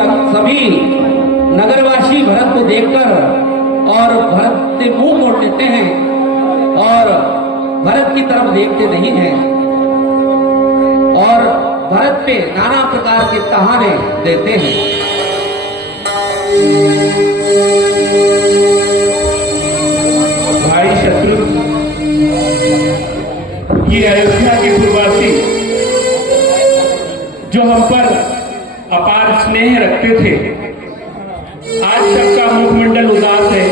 सभी नगरवासी भरत को देखकर और भरत से मुंह मोड़ लेते हैं और भरत की तरफ देखते नहीं हैं और भरत पे नाना प्रकार के तहाने देते हैं। भाई शत्रु, ये अयोध्या के पूर्ववासी जो हम पर अपार स्नेह रखते थे, आज सबका मुखमंडल उदास है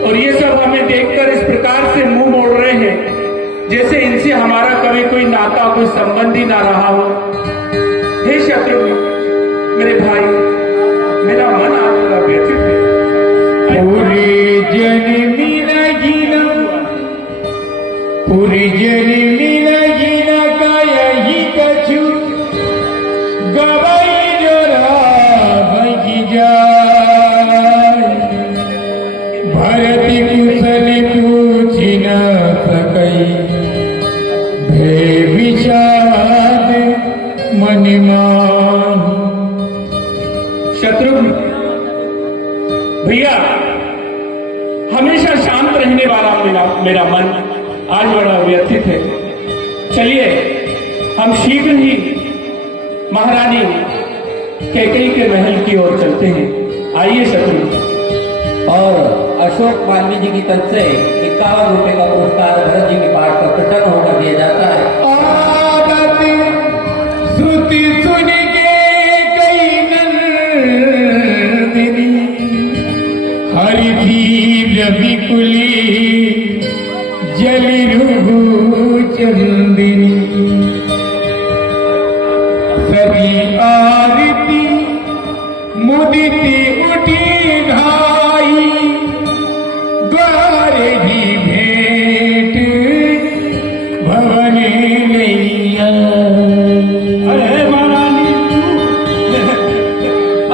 और ये सब हमें देखकर इस प्रकार से मुंह मोड़ रहे हैं जैसे इनसे हमारा कभी कोई नाता, कोई संबंध ही ना रहा हो। हे शत्रु, मेरे भाई, मेरा मन आपका व्यथित है। पूरी जन्मी लगिना, पूरी जन्मी लगिना का यही कछु गवाई जरा बगी जाए। भरत कुशल पूछी न सकई, भय विषाद मन माही। शत्रु भैया, हमेशा शांत रहने वाला मेरा मन आज बड़ा व्यथित है। चलिए हम शीघ्र ही महारानी कैकेयी के महल की ओर चलते हैं। आइए शत्रु। और अशोक मालवीय जी की तरफ से 51 रुपए का पुरस्कार भरत जी के पाठ पर प्रसन्न होकर दिया जाता है। श्रुति सुन के कई नंदिनी, हरि धीर विकुली जलि रुघु चंदिनी। सभी आरती मुदिति उठी ढाई, द्वार ही भेंट भवन नैया। अरे महारानी,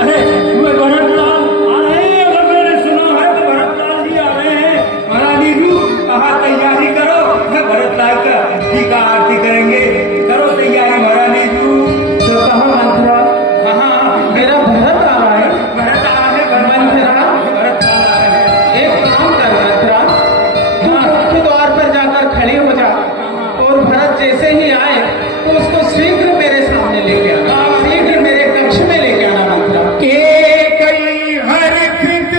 अरे भरतलाल आ रहे हैं। अगर मैंने सुना है तो भरतलाल जी आ रहे हैं। महारानी रू, कहाँ तैयारी करो, भरतलाल का आरती करेंगे। करो तैयारी महारानी रू। तो कहाँ मंथरा? हाँ, मेरा भरत आ रहा है। भरत आ रहे हैं। मंथरा, भरतलाल आ रहे हैं। एक काम कर मंथरा, तू मुख्य द्वार पर जाकर खड़ी हो जा और भरत जैसे ही आए तो उसको शीघ्र मेरे सामने लेके आना, शीघ्र मेरे कक्ष में लेके आना मंथरा। के कई हर्षित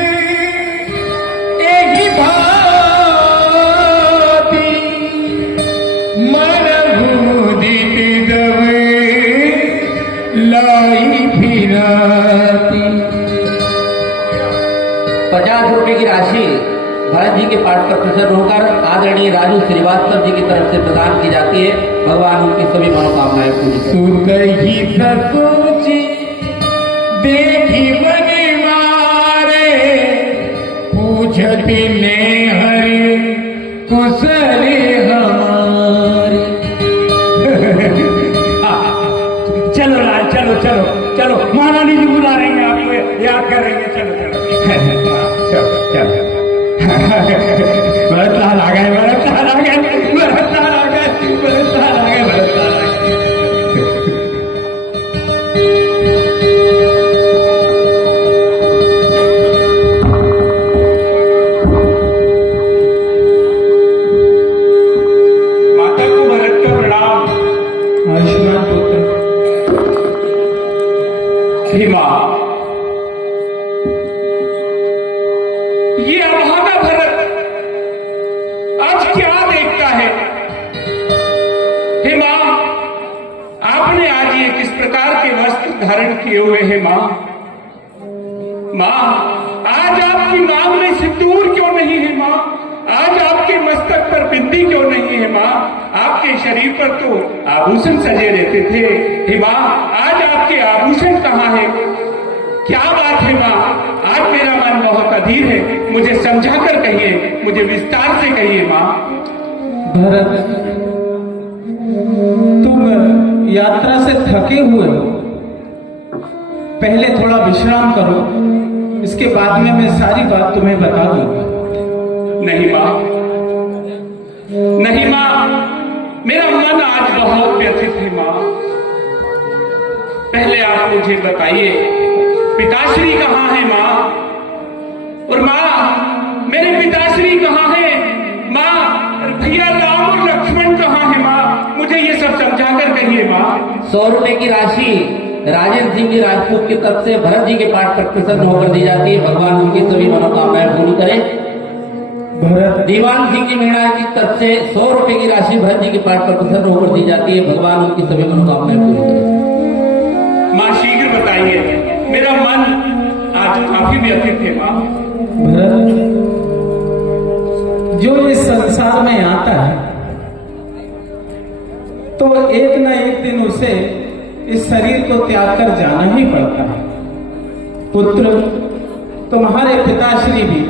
एहि भांति, मन भूदित दवे लाई फिराती। 50 रुपए की राशि भरत जी के पाठ पर प्रसन्न होकर आदरणीय राजू श्रीवास्तव जी की तरफ से प्रदान की जाती है। भगवान उनकी सभी मनोकामनाएं पूरी करें। सुत ही सोची देखी बने मारे, पूछती ने हरि कुशल हमारे। चलो राज, चलो चलो चलो, महारानी जी बुला रही हैं, आपको याद करेंगे। चलो चलो चलो। भरतलाल आ गए, भरतलाल आ गए, भरतलाल आ गए, भरतलाल आ गए, भरतलाल आ गए। माता को भरत का प्रणाम। आयुष्मान पुत्र। हे माँ, ये अभागा भरत आज क्या देखता है? हे माँ, आपने आज ये किस प्रकार के वस्त्र धारण किए हुए हैं माँ? माँ, आज आपकी मांग में सिंदूर क्यों नहीं है माँ? आज आपके मस्तक पर बिंदी क्यों नहीं है माँ? आपके शरीर पर तो आभूषण सजे रहते थे। हे माँ, आज आपके आभूषण कहाँ है? क्या बात है माँ? आज मेरा मन बहुत अधीर है, मुझे समझाकर कहिए, मुझे विस्तार से कहिए माँ। भरत, तुम यात्रा से थके हुए हो, पहले थोड़ा विश्राम करो, इसके बाद में मैं सारी बात तुम्हें बता दूंगा। नहीं माँ, नहीं माँ, मेरा मन आज बहुत व्यथित है माँ। पहले आप मुझे बताइए, पिताश्री कहाँ है माँ? और माँ, मेरे पिताश्री कहाँ है? माँ, भैया राम और लक्ष्मण कहाँ है माँ? मुझे ये सब समझाकर कहिए माँ। 100 रुपए की राशि राजेंद्र सिंह जी राजपूत की तरफ से भरत जी के पाठ पर प्रसन्न होकर दी जाती है। भगवान उनकी सभी मनोकामनाएं पूरी करें। भरत दीवान सिंह जी मीणा की तरफ से 100 रुपए की राशि भरत जी के पाठ पर प्रसन्न होकर दी जाती है। भगवान उनकी सभी मनोकामनाएं पूरी करें। माँ शीघ्र बताइए, मेरा मन आज काफी व्यथित है माँ। भरत, जो इस संसार में आता है तो एक न एक दिन उसे इस शरीर को त्याग कर जाना ही पड़ता है। पुत्र, तुम्हारे पिताश्री भी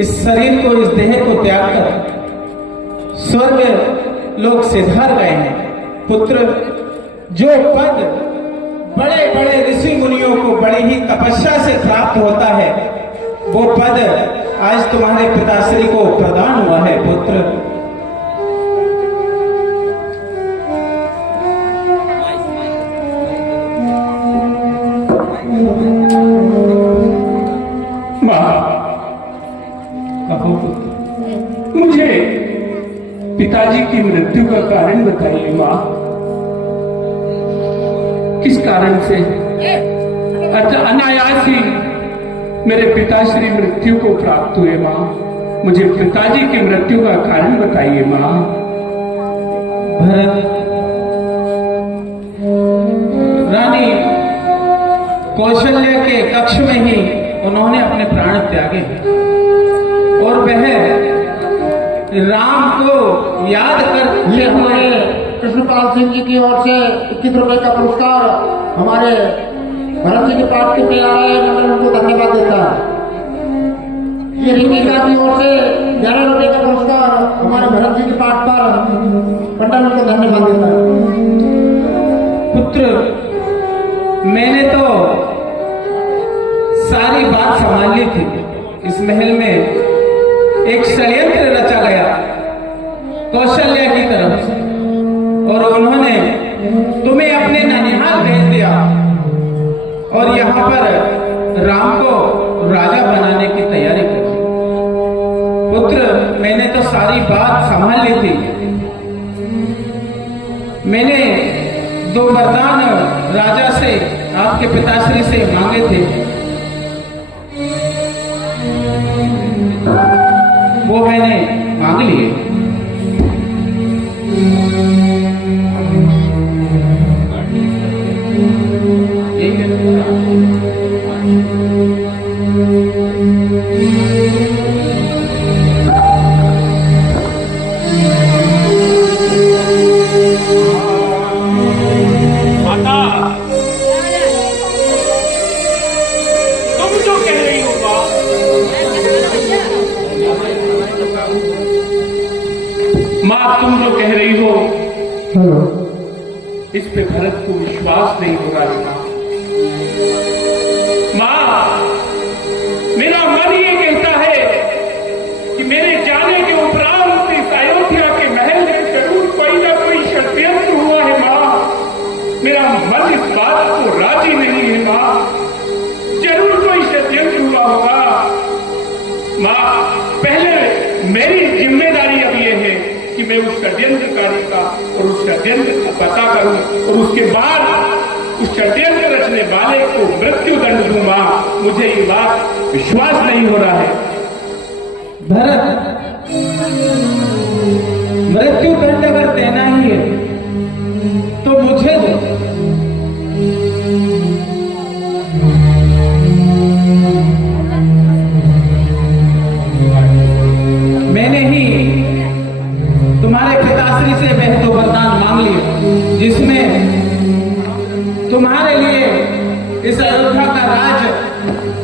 इस शरीर को, इस देह को त्याग कर स्वर्ग लोक सिधार गए हैं। पुत्र, जो पद बड़े बड़े ऋषि मुनियों को बड़ी ही तपस्या से प्राप्त होता है, वो पद आज तुम्हारे पिताश्री को प्रदान हुआ है। पुत्र, मुझे पिताजी की मृत्यु का कारण बताइए माँ। किस कारण से अनायास ही मेरे पिताश्री मृत्यु को प्राप्त हुए माँ? मुझे पिताजी की मृत्यु का कारण बताइए माँ। भरत, रानी कौशल्या के कक्ष में ही उन्होंने अपने प्राण त्यागे और वह राम को याद करते ये हुए हमारे कृष्णपाल सिंह जी की ओर से 21 रुपए का पुरस्कार हमारे भरत जी के पाठ के पे आ रहा है। मंडल उनको धन्यवाद देता है। ये रितिका की ओर से 11 रुपए का पुरस्कार हमारे भरत जी के पाठ पर मंडल उनको धन्यवाद देता है। पुत्र, मैंने तो सारी बात संभाली थी। इस महल में एक षड्यंत्र रचा गया कौशल्या की तरफ से और उन्होंने तुम्हें अपने ननिहाल भेज दिया और यहाँ पर राम को राजा बनाने की तैयारी कर दी। पुत्र, मैंने तो सारी बात संभाल ली थी। मैंने 2 वरदान राजा से, आपके पिताश्री से मांगे थे, वो मैंने मांग लिए। माता, तुम जो कह रही हो माँ, माँ तुम जो कह रही हो इस पे भरत को विश्वास नहीं हो रहा है माँ। मेरा मन ये कहता है कि मेरे जाने के उपरांत इस अयोध्या के महल में जरूर कोई ना कोई षड्यंत्र हुआ है माँ। मेरा मन इस बात को राजी नहीं है माँ। जरूर कोई षड्यंत्र हुआ होगा माँ। पहले मेरी जिम्मेदारी अब ये है कि मैं उस षड्यंत्रकारी का और उस षड्यंत्र को पता करूं और उसके बाद उस षड्यंत्र रचने वाले को मृत्यु दंड दूं मां। मुझे ये बात विश्वास नहीं हो रहा है। भरत, मृत्यु दंड अगर देना ही है तो मुझे दो। मैंने ही तुम्हारे पिताश्री से वह 2 वरदान मांग लिए जिसमें तुम्हारे लिए इस अयोध्या का राज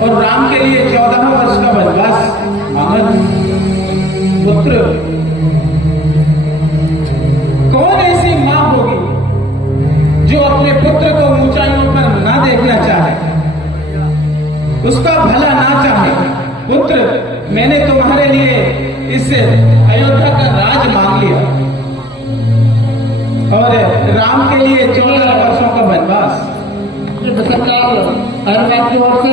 और राम के लिए 14 वर्ष का वनवास मांगा। पुत्र, कौन ऐसी मां होगी जो अपने पुत्र को ऊंचाइयों पर ना देखना चाहे, उसका भला ना चाहे। पुत्र, मैंने तुम्हारे लिए इस अयोध्या का राज मांग लिया और राम के लिए 14 वर्षों का वनवास। ये बसंतलाल अहमदाबाद की ओर से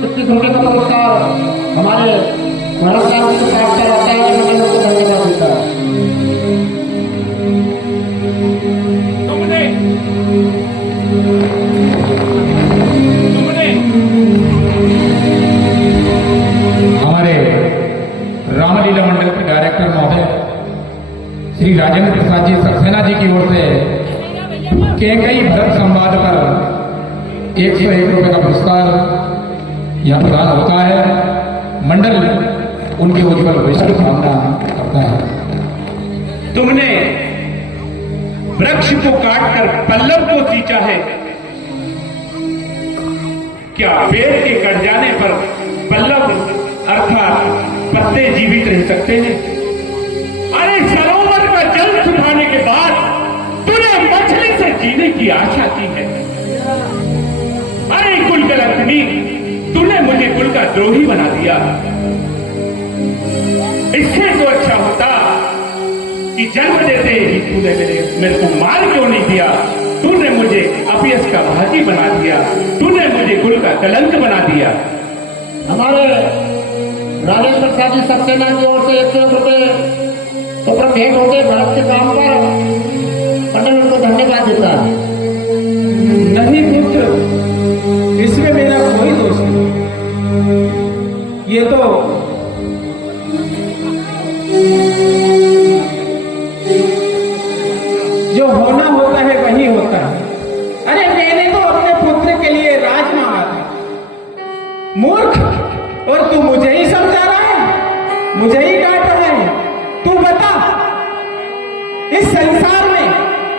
21 रुपये का पुरस्कार हमारे भारत साहब के साथ कर आता है, मंडल को धन्यवाद देता है। तुमने हमारे रामलीला मंडल के डायरेक्टर महोदय श्री राजेंद्र प्रसाद जी सक्सेना जी की ओर से केकई भरत संवाद पर 101 रुपये का पुरस्कार यह प्रदान होता है। मंडल उनके उज्जवल भविष्य की कामना करता है। तुमने वृक्ष को काटकर पल्लव को सींचा है, क्या पेड़ के कट जाने पर पल्लव अर्थात पत्ते जीवित रह सकते हैं? अरे सरोवर का जल सुखाने के बाद तूने मछली से जीने की आशा की है। अरे कुल कलंकनी, तूने मुझे कुल का द्रोही बना दिया। इससे तो अच्छा होता कि जन्म देते ही तूने मेरे को मार क्यों नहीं दिया। तूने मुझे अपयश का भागी बना दिया, तूने मुझे कुल का कलंक बना दिया। हमारे राजेंद्र प्रसाद जी सक्सेना की ओर से 101 रुपये तो भेंट हो गए भरत के काम पर, मंडल उनको धन्यवाद देता है। नहीं पुत्र, इसमें मेरा कोई दोष नहीं। ये तो जो होना होता है वही होता है। अरे मैंने तो अपने पुत्र के लिए राज मांगा था। मूर्ख, और तू मुझे ही समझा रहा है, मुझे ही डांट रहा है। तू बता, इस संसार में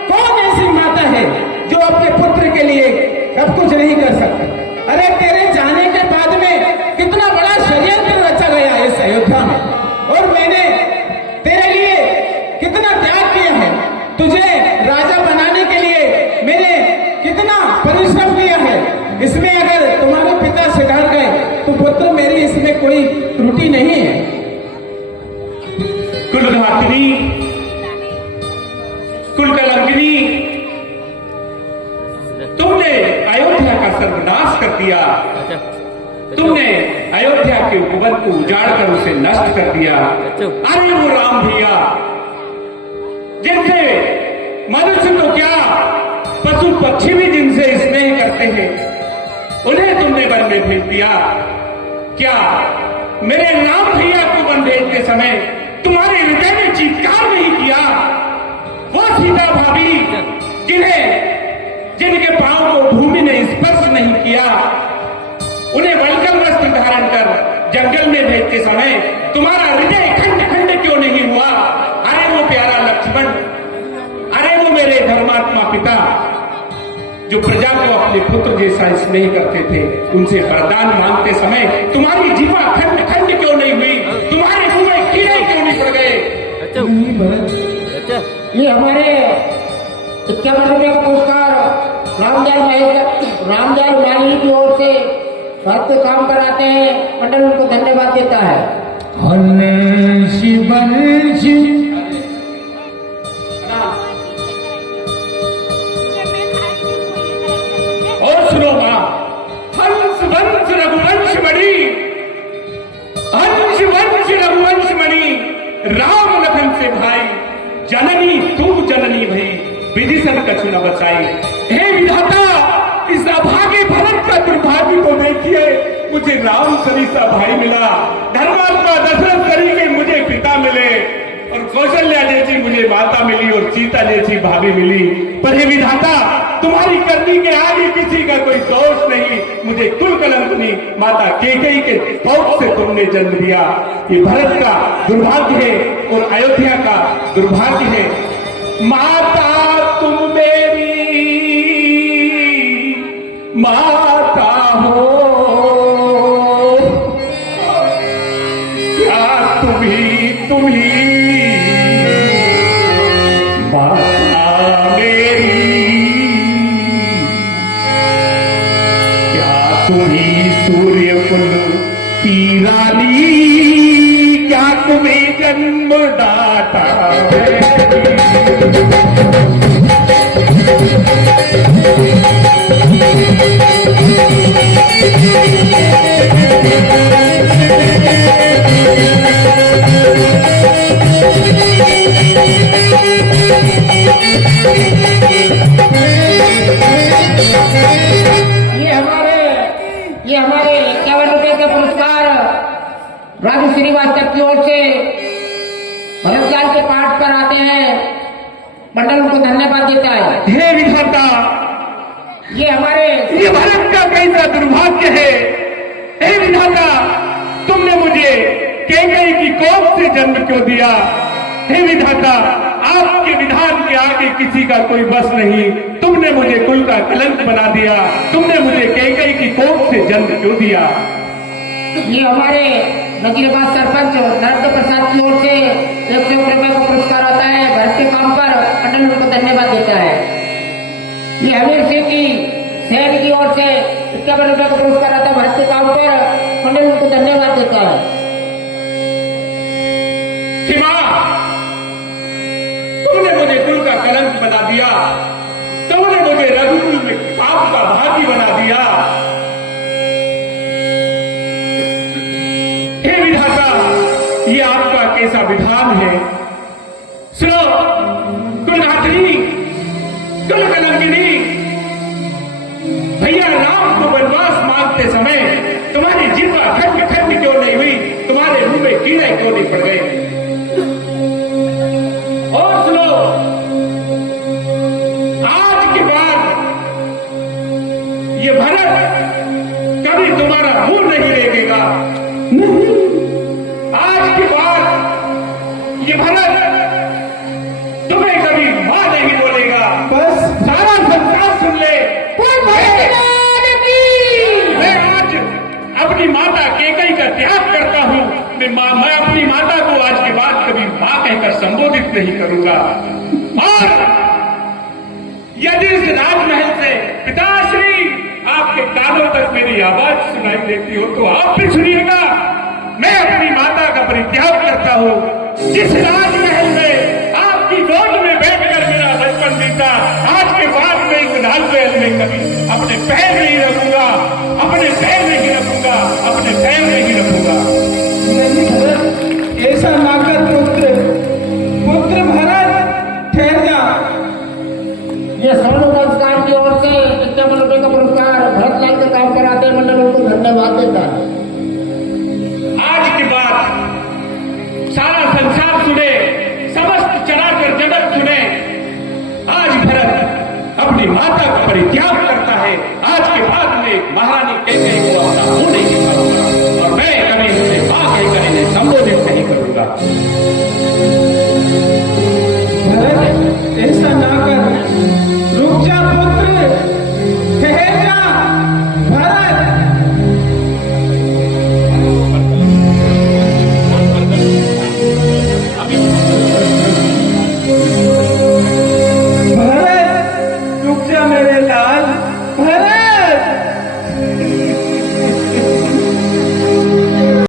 कौन ऐसी माता है जो अपने पुत्र के लिए सब कुछ नहीं कर सकती? अरे तेरे जाने के बाद में कितना बड़ा षड्यंत्र रचा गया इस अयोध्या में, और मैंने तेरे लिए कितना त्याग किया है। तुझे राजा बनाने के लिए मैंने कितना परिश्रम किया है। इसमें अगर तुम्हारे पिता सिधार गए तो पुत्र मेरी इसमें कोई त्रुटि नहीं है। कुलघातिनी, कुल कलंकिनी, तुमने अयोध्या का सर्वनाश कर दिया। तुमने अयोध्या के उपवन को उजाड़ कर उसे नष्ट कर दिया। अरे वो राम भैया, जिनसे मनुष्य तो क्या पशु पक्षी भी जिनसे स्नेह करते हैं, उन्हें तुमने वन में भेज दिया। क्या मेरे राम भैया को वन भेजते समय तुम्हारे हृदय ने चीत्कार नहीं किया? वो सीता भाभी जिनके पांव को भूमि ने स्पर्श नहीं किया, उन्हें वल्कल वस्त्र धारण कर जंगल में भेजते समय तुम्हारा हृदय खंड खंड क्यों नहीं हुआ? अरे वो प्यारा लक्ष्मण, अरे वो मेरे धर्मात्मा पिता जो प्रजा को अपने पुत्र जैसा स्नेह करते थे, उनसे वरदान मांगते समय तुम्हारी जीवा खंड खंड क्यों नहीं हुई? तुम्हारे मुंह में कीड़े क्यों नहीं पड़ गए? ये हमारे 51 रुपये का पुरस्कार रामदयाल माली की ओर से भारत के काम कराते हैं, मंडल उनको धन्यवाद देता है। हंसी बंसी और सुनो मां, हंस वंश रघुवंश मणि, हंस वंश रघुवंश मणि, राम लखन से भाई, जननी तू जननी भई, विधिसन कछु न बचाई। हे विधाता, इस अभागे भरत का दुर्भाग्य को देखिए। मुझे राम सरीसा भाई मिला, धर्मात्मा दशरथ सरीखे मुझे पिता मिले, और कौशल्या जैसी मुझे माता मिली, और सीता जैसी भाभी मिली। पर हे विधाता, तुम्हारी करनी के आगे किसी का कोई दोष नहीं। मुझे कुल कलंकनी माता केकई के पौध से तुमने जन्म दिया। ये भरत का दुर्भाग्य है और अयोध्या का दुर्भाग्य है। माता तुम मेरी माता हो, क्या तुम ही माता मेरी, क्या तुम्ही सूर्यकुल की रानी, क्या तुम्हें जन्मदाता है। ये हमारे 51 रुपए का पुरस्कार राजू श्रीवास्तव की ओर से भरतलाल के पाठ पर आते हैं। मंडल उनको धन्यवाद देता है। हे विधाता, ये भरत का कैसा दुर्भाग्य है। हे विधाता, तुमने मुझे कैकेयी की कोख से जन्म क्यों दिया। हे विधाता, आपके विधान के आगे किसी का कोई बस नहीं। तुमने मुझे कुल का कलंक बना दिया। तुमने मुझे कैकेयी की कोख से जन्म क्यों दिया। ये हमारे नगीराबाद सरपंच नरेंद्र प्रसाद की ओर से 100 रुपए का पुरस्कार आता है। भरत के काम पर मंडल उनको धन्यवाद देता है। ये हमीर सिंह की शहर की ओर से 51 रुपए का पुरस्कार आता है। भरत के काम पर मंडल उनको धन्यवाद देता है। तुमने मुझे कुल का कलंक बना दिया। तुमने मुझे रघुकुल में पाप का भागी बना दिया। हे विधाता, ये आपका कैसा विधान है। सुनो, कुलनाथनी, कुल कलंकिनी, भैया राम को वनवास मांगते समय तुम्हारी जिह्वा खट खट क्यों नहीं हुई। तुम्हारे मुंह में कीड़े क्यों नहीं पड़ गए। और सुनो, आज के बाद ये भरत कभी तुम्हारा मुंह नहीं देखेगा। आज के बाद ये भरत तुम्हें कभी मां नहीं बोलेगा। बस सारा संसार सुन ले। मैं आज अपनी माता कैकेयी का त्याग करता हूं। मैं अपनी माता को आज के बाद कभी मां कहकर संबोधित नहीं करूंगा। और यदि इस राजमहल से पिताश्री आपके कानों तक मेरी आवाज सुनाई देती हो तो आप भी सुनिएगा। मैं अपनी माता का परित्याग करता हूं। जिस राजमहल में आपकी गोद में बैठकर मेरा बचपन बीता, आज के बाद मैं इस राजमहल में कभी अपने पैर नहीं रखूंगा। अपने पैर नहीं रखूंगा। अपने पैर नहीं रखूंगा। नहीं भरत, ऐसा ना कर पुत्र भरत, ठहर जा। ये सोनू संस्कार की ओर से 51 रुपए का पुरस्कार भरतलाल के काम पर आते हैं। मंडल उनको धन्यवाद देता है। आज के बाद सारा संसार सुने, समस्त चराचर जगत सुने। आज भरत अपनी माता का परित्याग करता है। आज के बाद में महारानी कैकेयी को अपना मुंह नहीं दिखाऊंगा और मैं कभी उसे मां कहकर इन्हें संबोधित नहीं करूंगा। भरत, ऐसा ना